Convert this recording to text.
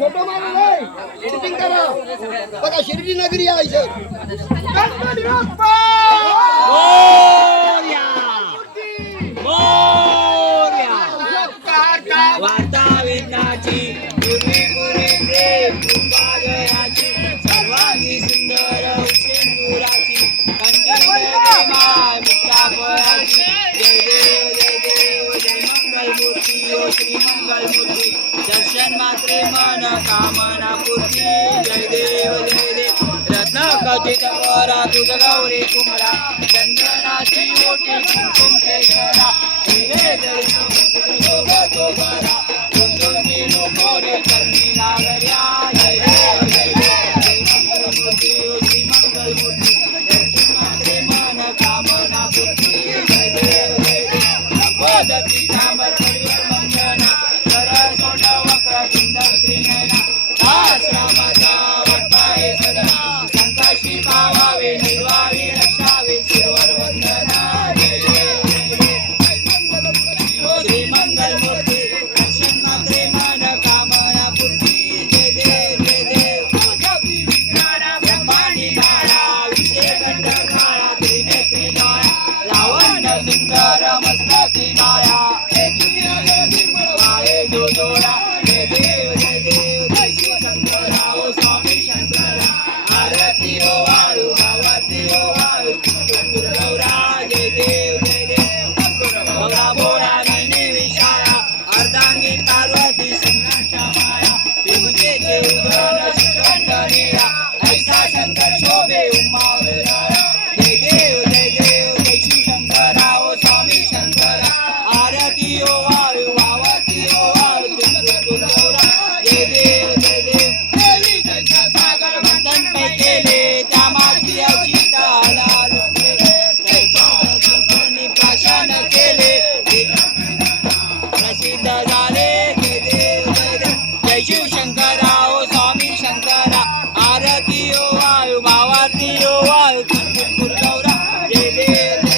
photo मारून editing करा बघा शिर्डी नगरी आहे इथे गणपती बाप्पा मोरया मोरया वार्ता वेदनाची पूर्वी पूर्वी प्रेम कृपागयाची सर्वांगी सुंदर उचेंदुराची मुक्ता फळाची जय देव जय देव जय मंगल मूर्ती ओ श्री मंगल मूर्ती दर्शन मात्रे मन कामना पूर्ती जय देव रत्न खचित करा तुझ गौरी कुमरा चंदनाची ओटी कुंकुम केशरा हिरे जळी शोभतो बरा कुंदनी लोकोरे चरणी लागल्या जय देव जय मंगल मूर्ती ओ श्री मंगल मूर्ती दर्शन मात्रे मन कामना पूर्ती जय देव भगवती नामर परिवर मंजना सरसोड वक्र सुंदर त्रिनयना दास रामाचा वाटपाय सदा संकशी पावावे निर्वावी रक्षावे शिरवर वंदना जय देव श्री मंगल मूर्ती दर्शन मात्रे मन कामना पूर्ती जय देव ब्रह्मांडी माळा विषय कंठ काळा त्रिनेत्री माळा लावण्य सुंदर मस्तकी माळा माळे जो जोडा जय देव जय श्री शंकरा ओ स्वामी शंकरा आरती ओ वाळू आरती ओ वाळू गौरा जय देव गौरा बोळा नैनी विशाळा अर्धांगी पार्वती सिंहाच्या माया विभूतीचे उदर श्रीखंड नीळा ऐसा शंकर शोभे उमा विराळा जय देव जय श्री शंकरा ओ स्वामी शंकरा आरती ओ वाळू आरती ओ वाळू गौरा जय देव देवी जैसा सागर मंथन पे केले त्या माझी अवचिता लाल प्राशन केले प्रसिद्ध झाले